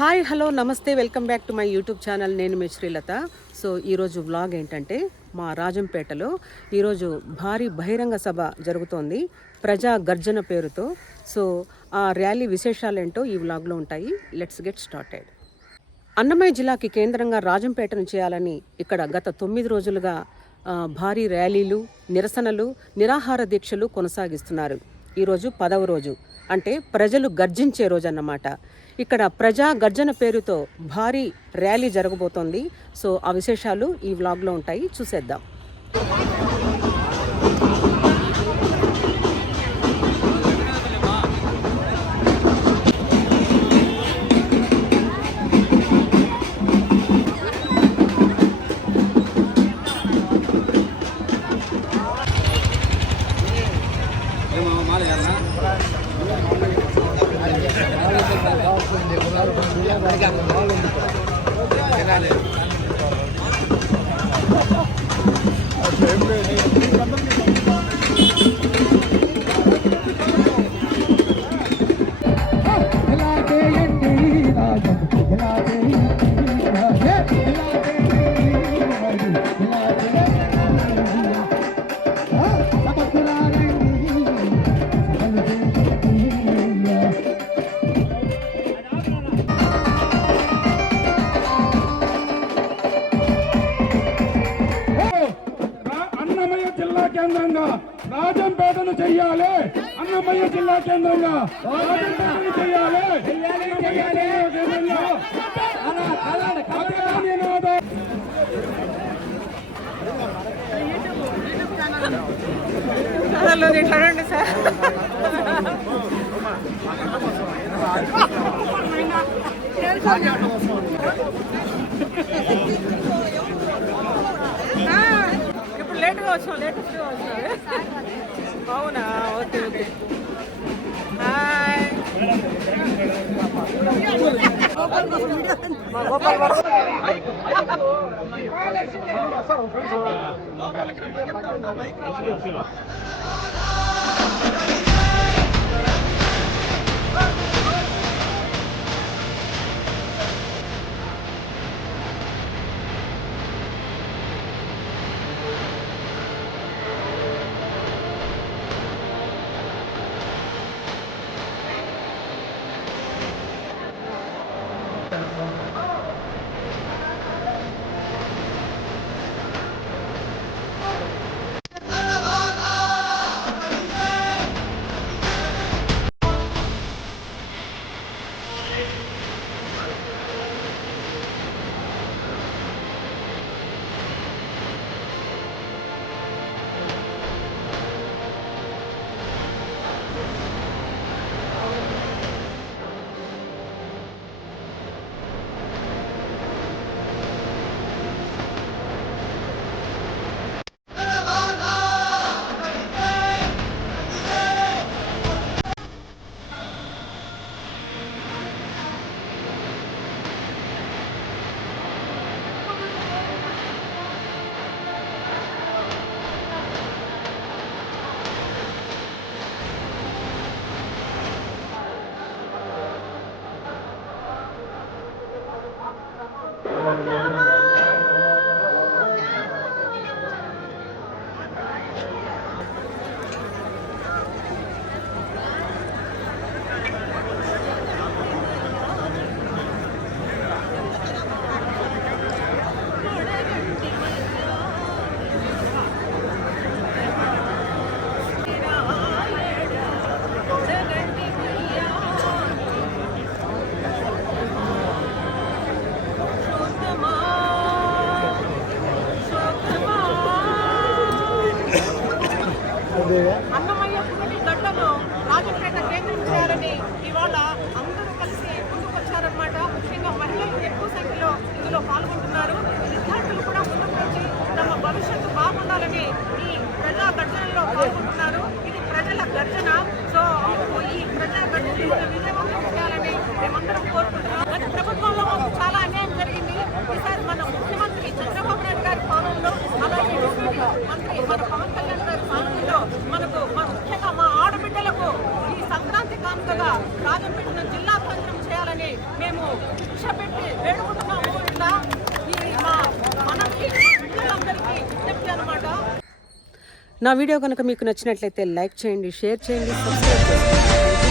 Hi hello నమస్తే welcome back to my YouTube channel. నేను మీ Srilatha. So ఈరోజు వ్లాగ్ ఏంటంటే మా రాజంపేటలో ఈరోజు భారీ బహిరంగ సభ జరుగుతోంది ప్రజా గర్జన పేరుతో. సో ఆ ర్యాలీ విశేషాలేంటో ఈ వ్లాగ్లో ఉంటాయి. Let's get started. అన్నమయ్య జిల్లాకి కేంద్రంగా రాజంపేటను చేయాలని ఇక్కడ గత 9 రోజులుగా భారీ ర్యాలీలు, నిరసనలు, నిరాహార దీక్షలు కొనసాగిస్తున్నారు. ఈరోజు 10వ రోజు, అంటే ప్రజలు గర్జించే రోజు అన్నమాట. ఇక్కడ ప్రజా గర్జన పేరుతో భారీ ర్యాలీ జరగబోతోంది. సో ఆ విశేషాలు ఈ వ్లాగ్లో ఉంటాయి, చూసేద్దాం. కేంద్రంగా రాజంపేటను చెయ్యాలి. అన్నమయ్య జిల్లా కేంద్రంగా రాజంపేటను చెయ్యాలి. చూడండి సార్, ఇప్పుడు లేట్గా వచ్చినావు. అవునా, ఓకే ఓకే. హాయ్ అన్నమయ్య పుట్టి గడ్డను రాజంపేట కేంద్రం చేయాలని ఇవాళ అందరూ కలిసి ముందుకు వచ్చారన్నమాట. ముఖ్యంగా మహిళలు ఎక్కువ సంఖ్యలో ఇందులో పాల్గొంటున్నారు. విద్యార్థులు కూడా ముందుకు వచ్చి తమ భవిష్యత్తు బాగుండాలని ఈ ప్రజా గర్జనలో పాల్గొంటున్నారు. ఇది ప్రజల గర్జన. సో ఈ ప్రజా గర్జన విజయవంతం చేయాలని మేమందరం కోరుకుంటున్నాం. గత ప్రభుత్వంలో మాకు చాలా అన్యాయం జరిగింది. ఈసారి మన ముఖ్యమంత్రి చంద్రబాబు నాయుడు గారి పాలనలో, అలాగే మంత్రి మన పవన్ కళ్యాణ్ గారి పాలనలో మనకు ముఖ్యంగా మా ఆడబిడ్డలకు ఈ సంక్రాంతి కానుకగా రాజంపేటను జిల్లా కేంద్రం చేయాలని చేయాలని మేము శిక్ష పెట్టి వేడుకుంటున్నాము. ఇట్లా ఈ మనకి పిల్లలందరికీ విజ్ఞప్తి అనమాట. నా వీడియో కనుక మీకు నచ్చినట్లయితే లైక్ చేయండి, షేర్ చేయండి, సబ్స్క్రైబ్ చేయండి.